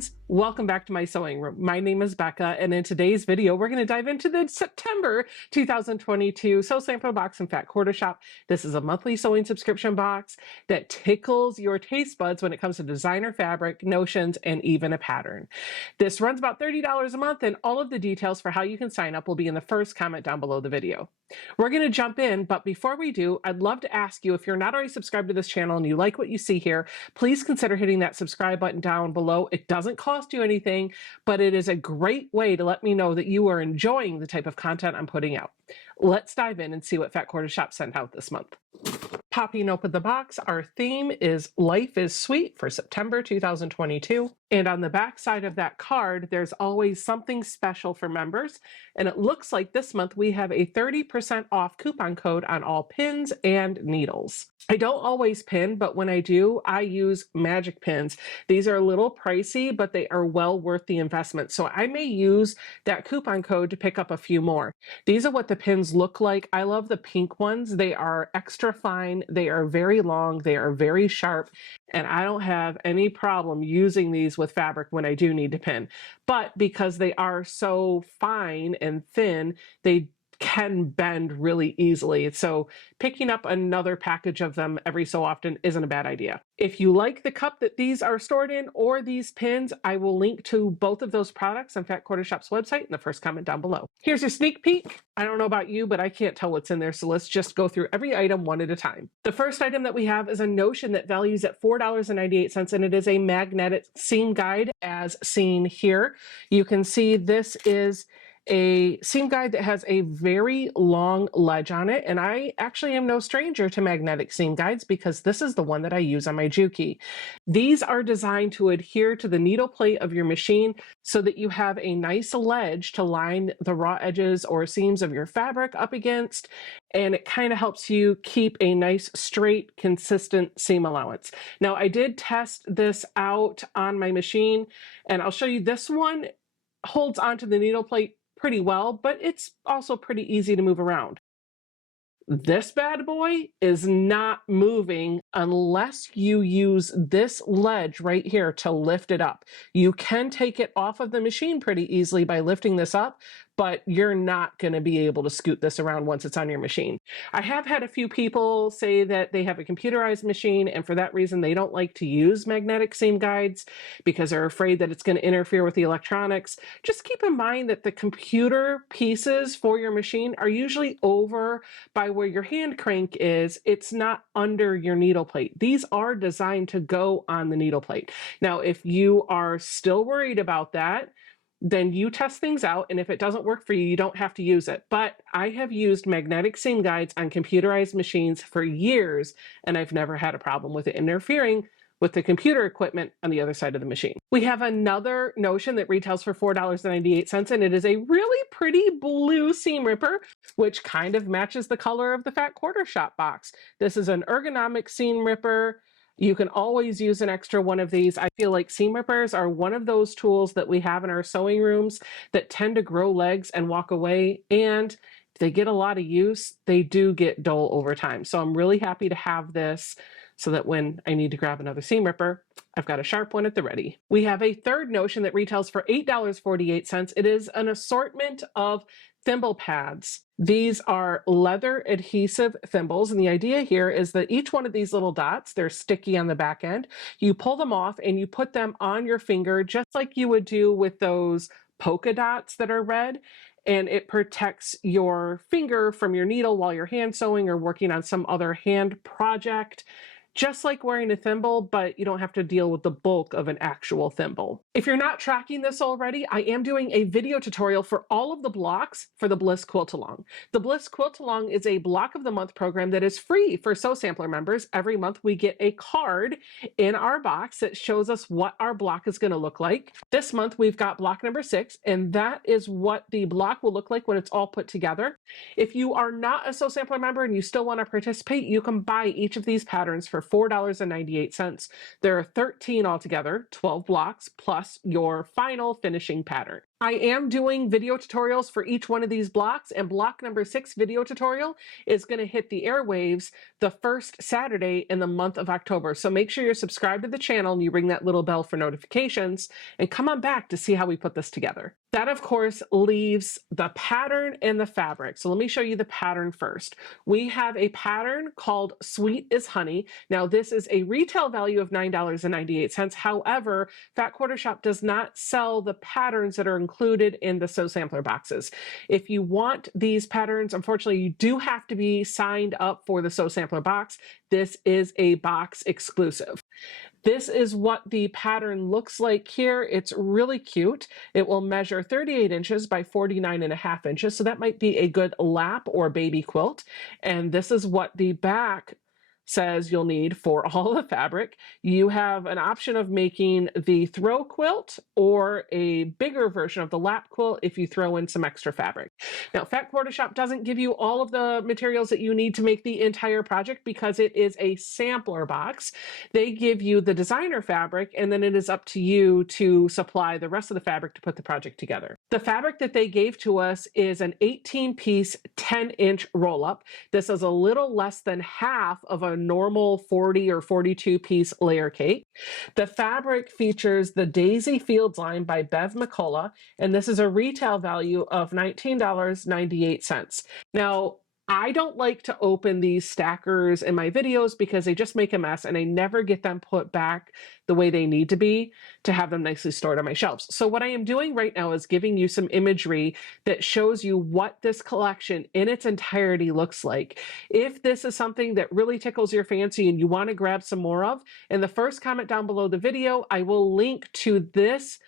friends, welcome back to my sewing room. My name is Becca, and in today's video, we're going to dive into the September 2022 Sew Sampler Box and Fat Quarter Shop. This is a monthly sewing subscription box that tickles your taste buds when it comes to designer fabric, notions, and even a pattern. This runs about $30 a month, and all of the details for how you can sign up will be in the first comment down below the video. We're going to jump in, but before we do, I'd love to ask you, if you're not already subscribed to this channel and you like what you see here, please consider hitting that subscribe button down below. It doesn't cost you anything, but it is a great way to let me know that you are enjoying the type of content I'm putting out. Let's dive in and see what Fat Quarter Shop sent out this month. Popping open the box, our theme is Life is Sweet for September 2022. And on the back side of that card, there's always something special for members. And it looks like this month we have a 30% off coupon code on all pins and needles. I don't always pin, but when I do, I use magic pins. These are a little pricey, but they are well worth the investment. So I may use that coupon code to pick up a few more. These are what the pins look like. I love the pink ones. They are extra fine. They are very long. They are very sharp. And I don't have any problem using these with fabric when I do need to pin. But because they are so fine and thin, they can bend really easily. So picking up another package of them every so often isn't a bad idea. If you like the cup that these are stored in or these pins, I will link to both of those products on Fat Quarter Shop's website in the first comment down below. Here's a sneak peek. I don't know about you, but I can't tell what's in there. So let's just go through every item one at a time. The first item that we have is a notion that values at $4.98, and it is a magnetic seam guide as seen here. You can see this is a seam guide that has a very long ledge on it, and I actually am no stranger to magnetic seam guides because this is the one that I use on my Juki. These are designed to adhere to the needle plate of your machine so that you have a nice ledge to line the raw edges or seams of your fabric up against, and it kind of helps you keep a nice straight consistent seam allowance. Now I did test this out on my machine, and I'll show you. This one holds onto the needle plate pretty well, but it's also pretty easy to move around. This bad boy is not moving unless you use this ledge right here to lift it up. You can take it off of the machine pretty easily by lifting this up, but you're not going to be able to scoot this around once it's on your machine. I have had a few people say that they have a computerized machine, and for that reason they don't like to use magnetic seam guides because they're afraid that it's going to interfere with the electronics. Just keep in mind that the computer pieces for your machine are usually over by where your hand crank is. It's not under your needle plate. These are designed to go on the needle plate. Now, if you are still worried about that, then you test things out, and if it doesn't work for you, you don't have to use it. But I have used magnetic seam guides on computerized machines for years, and I've never had a problem with it interfering with the computer equipment on the other side of the machine. We have another notion that retails for $4.98, and it is a really pretty blue seam ripper, which kind of matches the color of the Fat Quarter Shop box. This is an ergonomic seam ripper. You can always use an extra one of these. I feel like seam rippers are one of those tools that we have in our sewing rooms that tend to grow legs and walk away, and they get a lot of use. They do get dull over time. So I'm really happy to have this so that when I need to grab another seam ripper, I've got a sharp one at the ready. We have a third notion that retails for $8.48. It is an assortment of thimble pads. These are leather adhesive thimbles, and the idea here is that each one of these little dots, they're sticky on the back end. You pull them off and you put them on your finger just like you would do with those polka dots that are red, and it protects your finger from your needle while you're hand sewing or working on some other hand project. Just like wearing a thimble, but you don't have to deal with the bulk of an actual thimble. If you're not tracking this already, I am doing a video tutorial for all of the blocks for the Bliss Quilt Along. The Bliss Quilt Along is a block of the month program that is free for Sew Sampler members. Every month we get a card in our box that shows us what our block is going to look like. This month we've got block number 6, and that is what the block will look like when it's all put together. If you are not a Sew Sampler member and you still want to participate, you can buy each of these patterns for $4.98. There are 13 altogether, 12 blocks, plus your final finishing pattern. I am doing video tutorials for each one of these blocks, and block number 6 video tutorial is going to hit the airwaves the first Saturday in the month of October. So make sure you're subscribed to the channel and you ring that little bell for notifications, and come on back to see how we put this together. That, of course, leaves the pattern and the fabric. So let me show you the pattern first. We have a pattern called Sweet is Honey. Now, this is a retail value of $9.98. However, Fat Quarter Shop does not sell the patterns that are included in the Sew Sampler boxes. If you want these patterns, unfortunately, you do have to be signed up for the Sew Sampler box. This is a box exclusive. This is what the pattern looks like here. It's really cute. It will measure 38 inches by 49.5 inches. So that might be a good lap or baby quilt. And this is what the back says you'll need for all the fabric. You have an option of making the throw quilt or a bigger version of the lap quilt if you throw in some extra fabric. Now, Fat Quarter Shop doesn't give you all of the materials that you need to make the entire project because it is a sampler box. They give you the designer fabric, and then it is up to you to supply the rest of the fabric to put the project together. The fabric that they gave to us is an 18-piece, 10-inch roll-up. This is a little less than half of a normal 40 or 42 piece layer cake. The fabric features the Daisy Fields line by Bev McCullough, and this is a retail value of $19.98. Now, I don't like to open these stackers in my videos because they just make a mess and I never get them put back the way they need to be to have them nicely stored on my shelves. So what I am doing right now is giving you some imagery that shows you what this collection in its entirety looks like. If this is something that really tickles your fancy and you want to grab some more of, in the first comment down below the video, I will link to this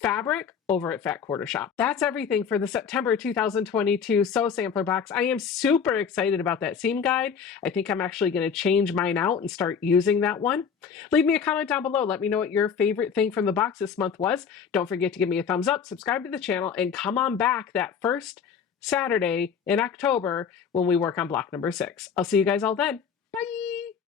fabric over at Fat Quarter Shop. That's everything for the September 2022 Sew Sampler box. I am super excited about that seam guide. I think I'm actually going to change mine out and start using that one. Leave me a comment down below. Let me know what your favorite thing from the box this month was. Don't forget to give me a thumbs up, subscribe to the channel, and come on back that first Saturday in October when we work on block number 6. I'll see you guys all then.